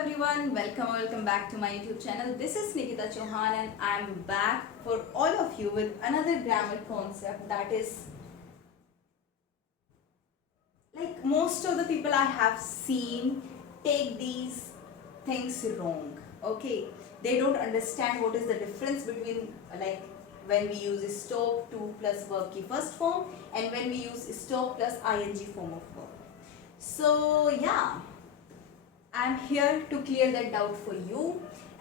everyone, welcome back to my YouTube channel. This is Nikita Chauhan and I am back for all of you with another grammar concept that is like most of the people I have seen take these things wrong. Okay, they don't understand what is the difference between like when we use stop to plus verb की first form and when we use stop plus ing form of verb. So yeah, I am here to clear that doubt for you.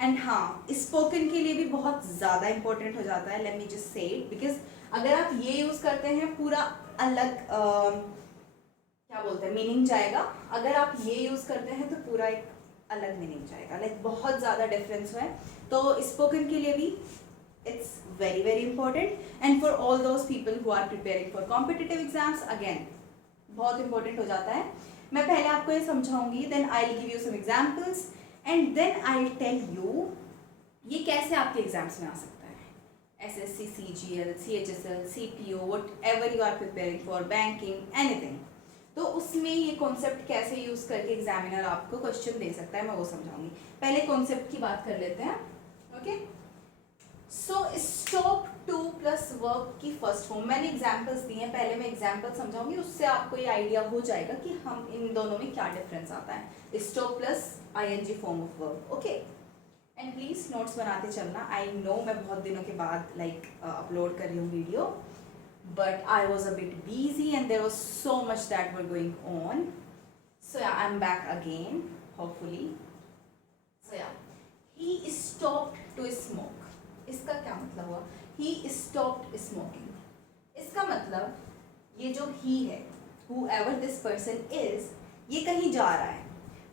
And हाँ, spoken के लिए भी बहुत ज़्यादा important हो जाता है. Let me just say it because अगर आप ये यूज़ करते हैं पूरा अलग क्या बोलते हैं मीनिंग जाएगा. अगर आप ये यूज़ करते हैं तो पूरा एक अलग मीनिंग जाएगा. लाइक बहुत ज़्यादा डिफरेंस है. तो स्पोकन के लिए भी it's very very important. And for all those people who are preparing for competitive exams again बहुत इंपॉर्टेंट हो जाता है. मैं पहले आपको ये समझाऊंगी, then I will give you some examples and then I will tell you ये कैसे आपके एग्जाम्स में आ सकता है. SSC, CGL, CHSL, CPO, whatever you are preparing for, banking, anything. तो उसमें ये कॉन्सेप्ट कैसे यूज करके एग्जामिनर आपको क्वेश्चन दे सकता है, मैं वो समझाऊंगी. पहले कॉन्सेप्ट की बात कर लेते हैं. Okay, so stop to plus verb की फर्स्ट फॉर्म मैंने एग्जांपल्स दिए हैं. पहले मैं एग्जांपल समझाऊंगी, उससे आपको ये आइडिया हो जाएगा कि हम इन दोनों में क्या डिफरेंस आता है. Stop plus ING form of verb. Okay, and please notes बनाते चलना. आई नो मैं बहुत दिनों के बाद अपलोड कर रही हूँ video, but I was a bit busy and there was so much that were going on. So I am back again hopefully. So yeah, he stopped to smoke. इसका क्या मतलब हुआ? He stopped smoking. इसका मतलब ये जो ही है, whoever this person is, ये कहीं जा रहा है.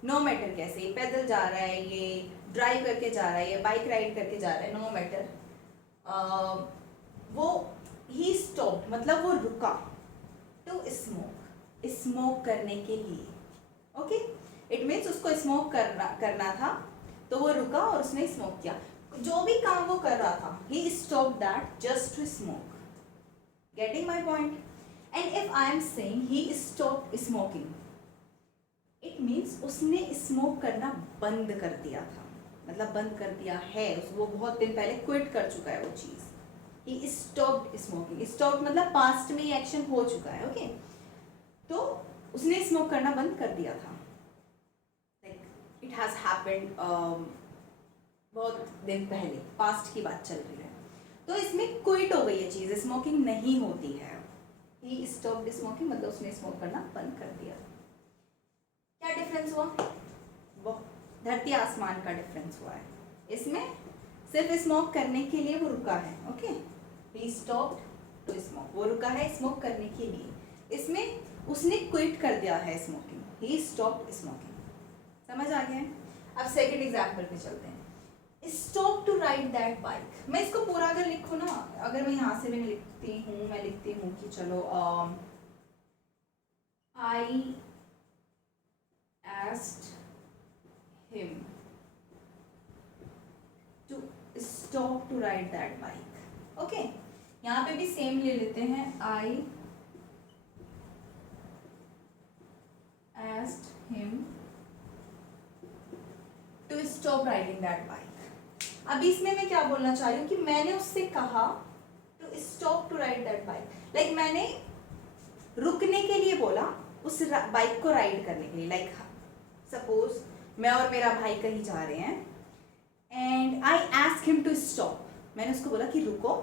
नो मैटर कैसे, ये पैदल जा रहा है, ये ड्राइव करके जा रहा है, ये बाइक राइड करके जा रहा है, नो मैटर. वो ही स्टॉप्ड मतलब वो रुका टू स्मोक, स्मोक करने के लिए. ओके, इट मीन्स उसको स्मोक करना था तो वो रुका और उसने स्मोक किया. जो भी काम वो कर रहा था, he stopped that just to smoke. Getting my point? And if I am saying he stopped smoking, it means उसने स्मोक करना बंद कर दिया था. मतलब बंद कर दिया है, वो बहुत दिन पहले क्विट कर चुका है वो चीज़. He stopped smoking. Stopped मतलब पास्ट में ये एक्शन हो चुका है. ओके, तो उसने स्मोक करना बंद कर दिया था. Like it has happened बहुत दिन पहले, पास्ट की बात चल रही है. तो इसमें क्विट हो गई ये चीज़, स्मोकिंग नहीं होती है. ही स्टॉप्ड स्मोकिंग मतलब उसने स्मोक करना बंद कर दिया. क्या डिफरेंस हुआ? वो धरती आसमान का डिफरेंस हुआ है. इसमें सिर्फ स्मोक करने के लिए वो रुका है. Okay, he stopped to smoke, वो रुका है स्मोक करने के लिए. इसमें उसने क्विट कर दिया है स्मोकिंग. ही स्टॉप्ड स्मोकिंग. समझ आ गया है? अब सेकेंड एग्जाम्पल पे चलते हैं. Stop to ride that bike. मैं इसको पूरा अगर लिखूँ ना, अगर मैं यहाँ से मैं लिखती हूँ कि चलो आई asked him to stop to ride that bike. Okay, यहाँ पे भी सेम ले लेते हैं. आई asked him to stop riding that bike. अभी इसमें मैं क्या बोलना चाह रही हूँ कि मैंने उससे कहा to stop to ride that bike. Like मैंने रुकने के लिए बोला उस बाइक को राइड करने के लिए. लाइक सपोज मैं और मेरा भाई कहीं जा रहे हैं and I ask him to stop. मैंने उसको बोला कि रुको,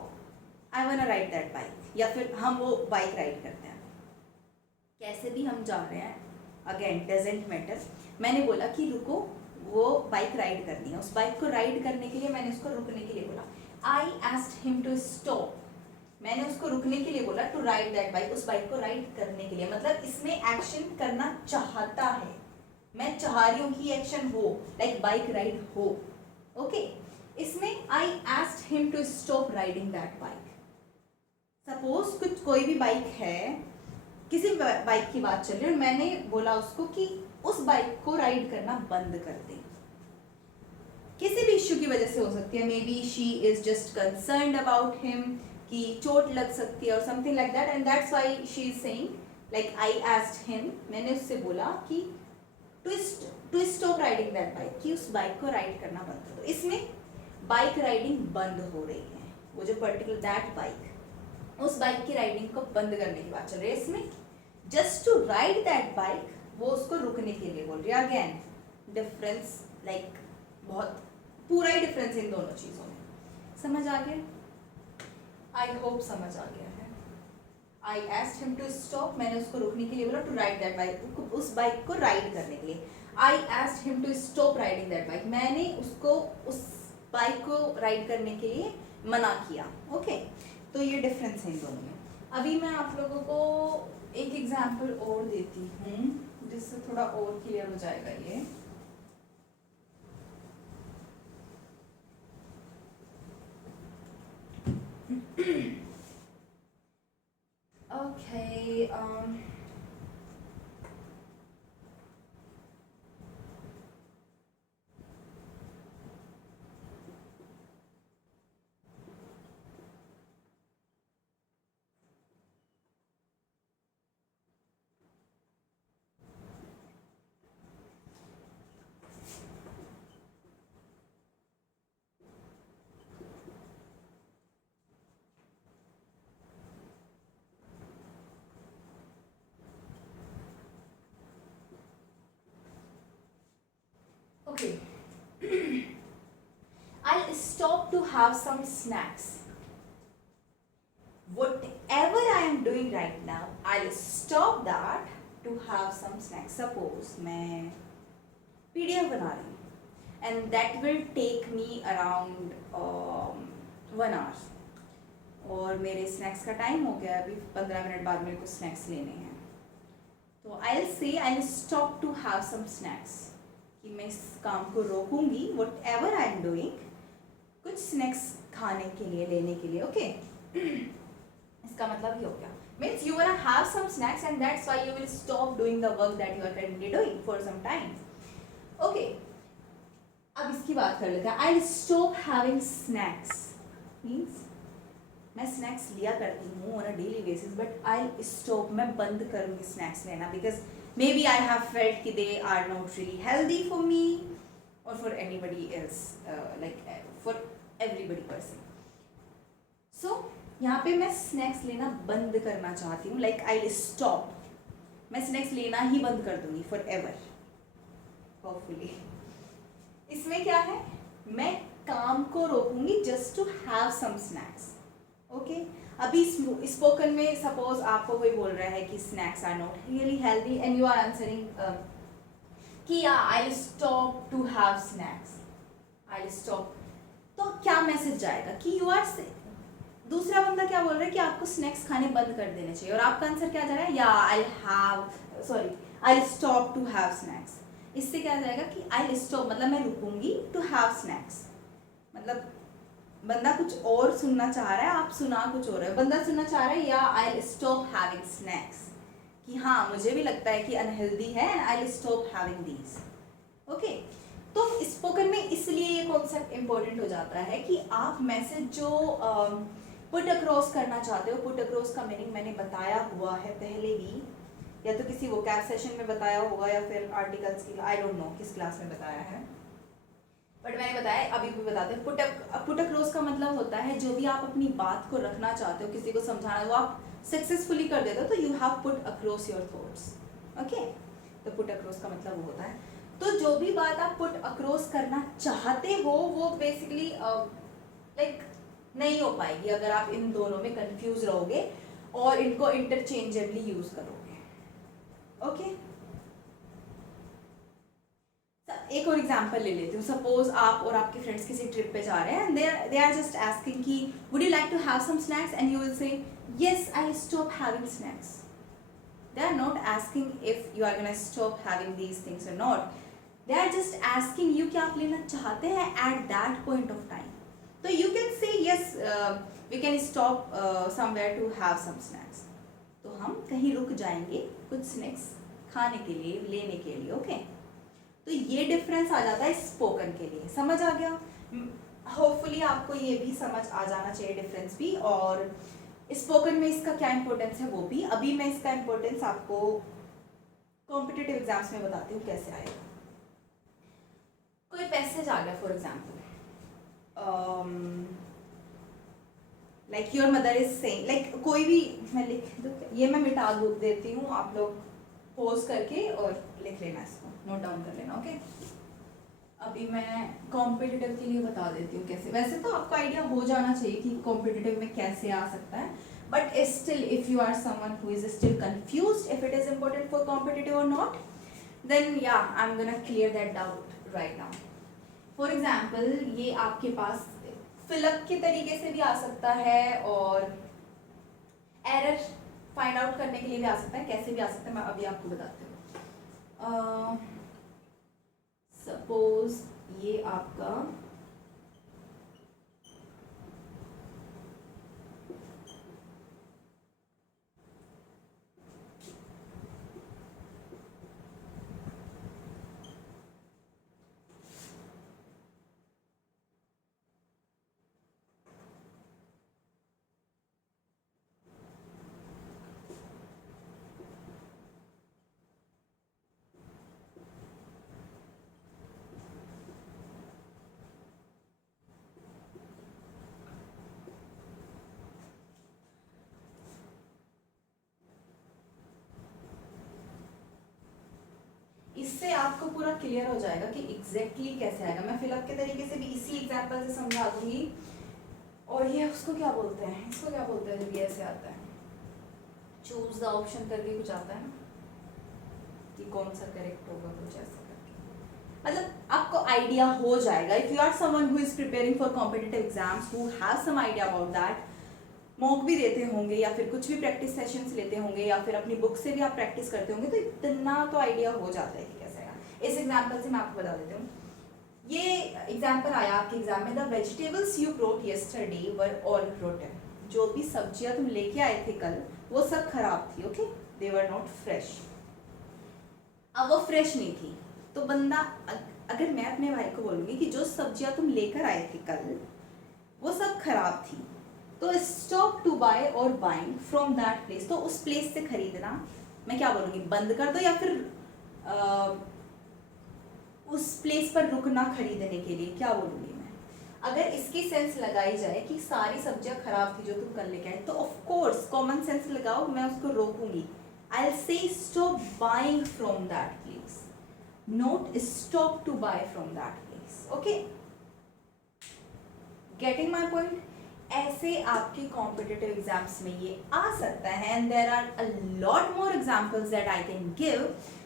I want to ride that bike, या फिर हम वो बाइक राइड करते हैं. कैसे भी हम जा रहे हैं, अगेन डजेंट मैटर. मैंने बोला कि रुको, वो बाइक राइड करनी है. उस बाइक को राइड करने के लिए मैंने उसको रुकने के लिए बोला. I asked him to stop. मैंने उसको रुकने के लिए बोला टू राइड दैट बाइक, उस बाइक को राइड करने के लिए. मतलब इसमें एक्शन करना चाहता है. मैं चाह रही हूँ कि एक्शन हो, लाइक बाइक राइड हो. ओके, इसमें I asked him to stop riding that bike. Suppose कोई भी बाइक है, किसी बाइक की बात चल रही है और मैंने बोला उसको कि उस बाइक को राइड करना बंद कर दे. किसी भी इश्यू की वजह से हो सकती है. Maybe she is just concerned about him कि चोट लग सकती है और something like that, and that's why she is saying like I asked him. मैंने उससे बोला कि to stop riding that bike, कि उस बाइक को राइड करना बंद कर दो। इसमें बाइक राइडिंग बंद हो रही है, वो जो पर्टिकुलर दैट बाइक, उस बाइक की राइडिंग को बंद करने की बात चल रही है। इसमें just to ride that bike, वो उसको रुकने के लिए बोल रही है। अगेन डिफरेंस, लाइक बहुत पूरा ही डिफरेंस इन दोनों चीज़ों में। समझ आ गया? आई होप समझ आ गया है। I asked him to stop, मैंने उसको रुकने के लिए बोला, टू राइड दैट बाइक, उस बाइक को राइड करने के लिए। I asked him to stop riding that bike, मैंने उसको उस बाइक को राइड करने के लिए मना किया। ओके, तो ये डिफरेंस है इन दोनों में। अभी मैं आप लोगों को एक एग्जाम्पल और देती हूँ जिससे थोड़ा और क्लियर हो जाएगा ये। Okay, okay. I'll stop to have some snacks. Whatever I am doing right now, I'll stop that to have some snacks. Suppose मैं PDF बना रही हूँ and that will take me around 1 hour, और मेरे snacks का time हो गया, अभी 15 मिनट बाद मेरे को स्नैक्स लेने हैं। तो I'll say I'll stop to have some snacks, कि मैं इस काम को रोकूंगी, whatever I am doing, कुछ स्नैक्स खाने के लिए, लेने के लिए। ओके, इसका मतलब ये हो गया, means you wanna have some snacks and that's why you will stop doing the work that you are currently doing for some time. Okay, अब इसकी बात कर लेते हैं। I'll stop having snacks means मैं स्नैक्स लिया करती हूँ on a daily basis, but I'll stop, मैं बंद करूँगी स्नैक्स लेना, because maybe I have felt कि they are not really healthy for me or for anybody else, like for everybody person. So यहाँ पे मैं स्नैक्स लेना बंद करना चाहती हूँ, like I'll stop, मैं स्नैक्स लेना ही बंद कर दूँगी forever, hopefully. इसमें क्या है, मैं काम को रोकूंगी just to have some snacks. Okay, अभी स्पोकन में सपोज आपको कोई बोल रहा है कि snacks are not really healthy and you are answering कि yeah I stop to have snacks, I stop, तो क्या मैसेज जाएगा कि यू आर, दूसरा बंदा क्या बोल रहा है कि आपको स्नैक्स खाने बंद कर देने चाहिए, और आपका आंसर क्या जा रहा है, या I stop to have snacks. इससे क्या जाएगा कि आई स्टॉप मतलब मैं रुकूंगी, टू हैव स्नैक्स मतलब बंदा कुछ और सुनना चाह रहा है, आप सुना कुछ और है, बंदा सुनना चाह रहा है या आई स्टॉप हैविंग स्नैक्स, कि हाँ मुझे भी लगता है कि अनहेल्दी है and I stop having these. Okay, तो स्पोकन में इसलिए ये कॉन्सेप्ट इंपॉर्टेंट हो जाता है कि आप मैसेज जो पुट अक्रॉस करना चाहते हो, पुट अक्रॉस का मीनिंग मैंने बताया हुआ है पहले भी, या तो किसी वोकैब सेशन में बताया होगा या फिर आर्टिकल्स की, आई डोंट नो किस क्लास में बताया है, बट मैंने बताया, अभी भी बताते हैं। पुट अक्रॉस का मतलब होता है जो भी आप अपनी बात को रखना चाहते हो, किसी को समझाना, वो आप सक्सेसफुली कर देते हो, तो you have put across your thoughts. Okay, तो पुट अक्रॉस का मतलब वो होता है, तो जो भी बात आप पुट अक्रॉस करना चाहते हो वो बेसिकली लाइक नहीं हो पाएगी अगर आप इन दोनों में कंफ्यूज रहोगे और इनको इंटरचेंजेबली यूज करोगे। ओके, एक और एग्जांपल ले लेती हूँ। सपोज आप और आपके फ्रेंड्स किसी ट्रिप पे जा रहे हैं and they are just asking कि would you like to have some snacks, and you will say yes I stop having snacks. They are not asking if you are gonna stop having these things और not, they are just asking you कि आप लेना चाहते हैं at that point of time. तो you can say yes we can stop somewhere to have some snacks, तो हम कहीं रुक जाएंगे कुछ स्नैक्स खाने के लिए, लेने के लिए। ओके, तो ये डिफरेंस आ जाता है स्पोकन के लिए। समझ आ गया? होपफुली आपको ये भी समझ आ जाना चाहिए डिफरेंस भी, और स्पोकन में इसका क्या इंपॉर्टेंस है वो भी। अभी मैं इसका इंपॉर्टेंस आपको कॉम्पिटिटिव एग्जाम्स में बताती हूँ कैसे आएगा। गया for example, like your mother is saying, like कोई भी मैं लिख दूँ, ये मैं मिटा देती हूँ, आप लोग पोज करके और लिख लेना, इसको नोट डाउन कर लेना, ओके। अभी मैं कॉम्पिटिटिव के लिए बता देती हूँ कैसे, वैसे तो आपको आइडिया हो जाना चाहिए कि कॉम्पिटिटिव में कैसे आ सकता है, but still if you are someone who is still confused if it is important for competitive or not, then yeah I am gonna clear that doubt right now. For example, ये आपके पास fill up के तरीके से भी आ सकता है और error find out करने के लिए भी आ सकता है, कैसे भी आ सकता है मैं अभी आपको बताती हूँ। सपोज ये आपका इससे आपको पूरा क्लियर हो जाएगा कि एग्जैक्टली कैसे आएगा। मैं फिलअप के तरीके से भी इसी एग्जांपल से समझा दूंगी। और ये उसको क्या बोलते हैं, इसको क्या बोलते हैं जब ये ऐसे आता है, चूज द ऑप्शन करके कुछ आता है कि कौन सा करेक्ट होगा, कुछ ऐसा करके, मतलब आपको आइडिया हो जाएगा। If you are someone who is preparing for competitive exams, who have some idea about that, mock भी देते होंगे या फिर कुछ भी प्रैक्टिस सेशंस लेते होंगे या फिर अपनी बुक से भी आप प्रैक्टिस करते होंगे, तो इतना तो आइडिया हो जाता है कि कैसे आएगा। इस एग्जांपल से मैं आपको बता देती हूँ। ये एग्जांपल आया आपके एग्जाम में, the vegetables you brought yesterday were all rotten. जो भी सब्जियां तुम लेके आए थे कल, वो सब खराब थी, okay, they were not fresh. अब वो फ्रेश नहीं थी, तो बंदा, अगर मैं अपने भाई को बोलूंगी कि जो सब्जियां तुम लेकर आए थे कल वो सब खराब थी, तो स्टॉप टू बाय और बाइंग फ्रॉम दैट प्लेस, तो उस प्लेस से खरीदना मैं क्या बोलूँगी, बंद कर दो, या फिर उस प्लेस पर रुकना खरीदने के लिए, क्या बोलूँगी मैं। अगर इसकी सेंस लगाई जाए कि सारी सब्जियां खराब थी जो तुम कल लेके आए, तो ऑफ कोर्स कॉमन सेंस लगाओ, मैं उसको रोकूंगी। I will say stop buying from that place, not stop to buy from that place, okay, getting my point. ऐसे आपके कॉम्पिटिटिव एग्जाम्स में ये आ सकता है, and there are a lot more examples that I can give,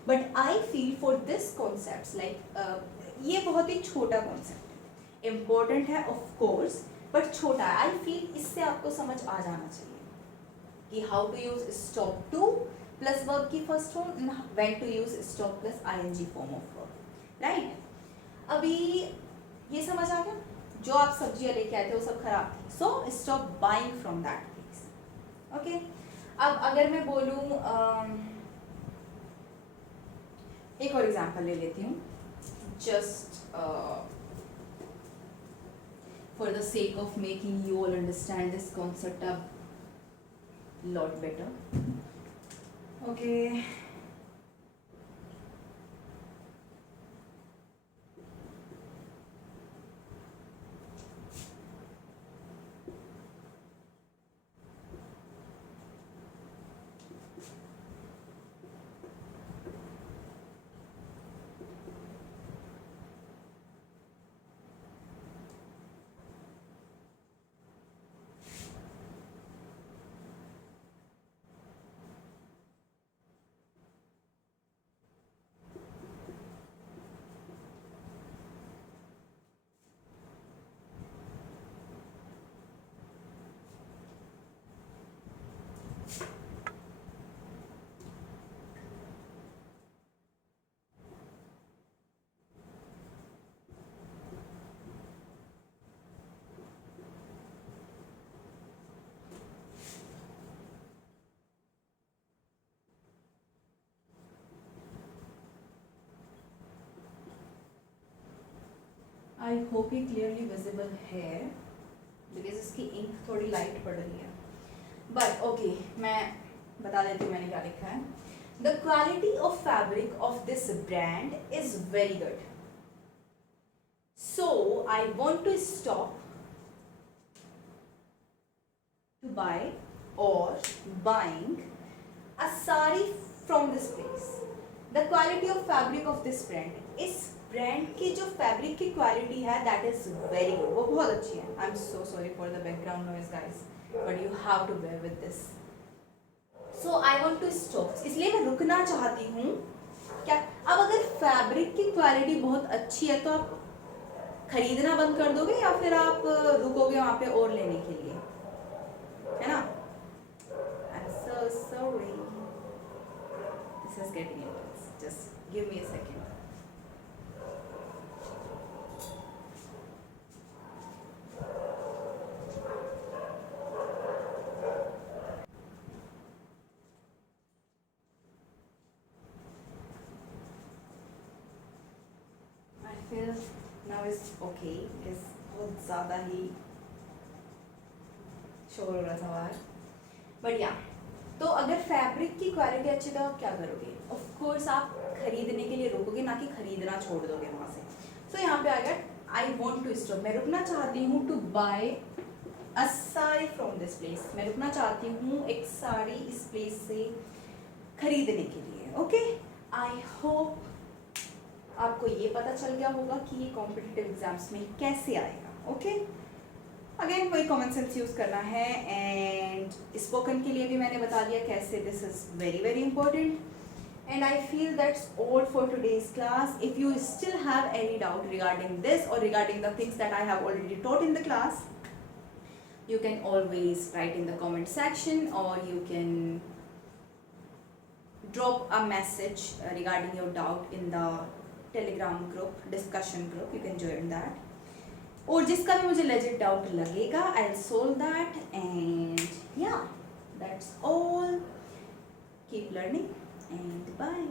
but I feel for this concepts like ये बहुत ही छोटा कॉन्सेप्ट है, इम्पोर्टेंट है ऑफ कोर्स, बट छोटा है। आई फील इससे आपको समझ आ जाना चाहिए कि how to use stop to plus verb की first form, when to use stop plus ING form of verb, right. अभी ये समझ आ गया, जो आप सब्जियां लेके आए थे वो सब खराब थी, so stop buying from that place, okay. अब अगर मैं बोलूं, एक और एग्जांपल ले लेती हूँ, just for the sake of making you all understand this concept a lot better, okay. I hope ये क्लियरली विजिबल है, बिकॉज इसकी इंक थोड़ी लाइट पड़ रही है, बट ओके, मैं बता देती हूँ मैंने क्या लिखा है। The quality of fabric of this brand is very good, so I want to stop to buy or buying a sari from this place. The quality of fabric of this brand. इस brand की जो fabric की quality है that is very good, वो बहुत अच्छी है. I am so sorry for the background noise guys, but you have to bear with this. So I want to stop, इसलिए मैं रुकना चाहती हूँ. क्या अब अगर फैब्रिक की क्वालिटी बहुत अच्छी है तो आप खरीदना बंद कर दोगे या फिर आप रुकोगे वहाँ पे और लेने के लिए, है ना? आई am so sorry, this is getting intense, just give me a second. फिर नाउ इज ओके, बिकॉज बहुत ज़्यादा ही शोर हो रहा था बाहर. बट या, तो अगर फैब्रिक की क्वालिटी अच्छी तो आप क्या करोगे? ऑफ कोर्स आप खरीदने के लिए रुकोगे, ना कि खरीदना छोड़ दोगे वहाँ से. सो यहाँ पे आ गया आई वॉन्ट टू स्टॉप, मैं रुकना चाहती हूँ. To buy a sari from this place, मैं रुकना चाहती हूँ एक साड़ी इस प्लेस से खरीदने के लिए. ओके, आई होप आपको ये पता चल गया होगा कि ये कॉम्पिटिटिव एग्जाम्स में कैसे आएगा. ओके, अगेन वही कॉमन सेंस यूज़ करना है. एंड स्पोकन के लिए भी मैंने बता दिया कैसे. This is very very important. And I feel that's all for today's class. If you still have any doubt regarding this और regarding the things that I have already taught in the class, you can always write in the comment section or you can drop a message regarding your doubt in the Telegram group, discussion group. You can join that. और जिसका भी मुझे legit doubt लगेगा, I'll solve that. And yeah, that's all. Keep learning and bye.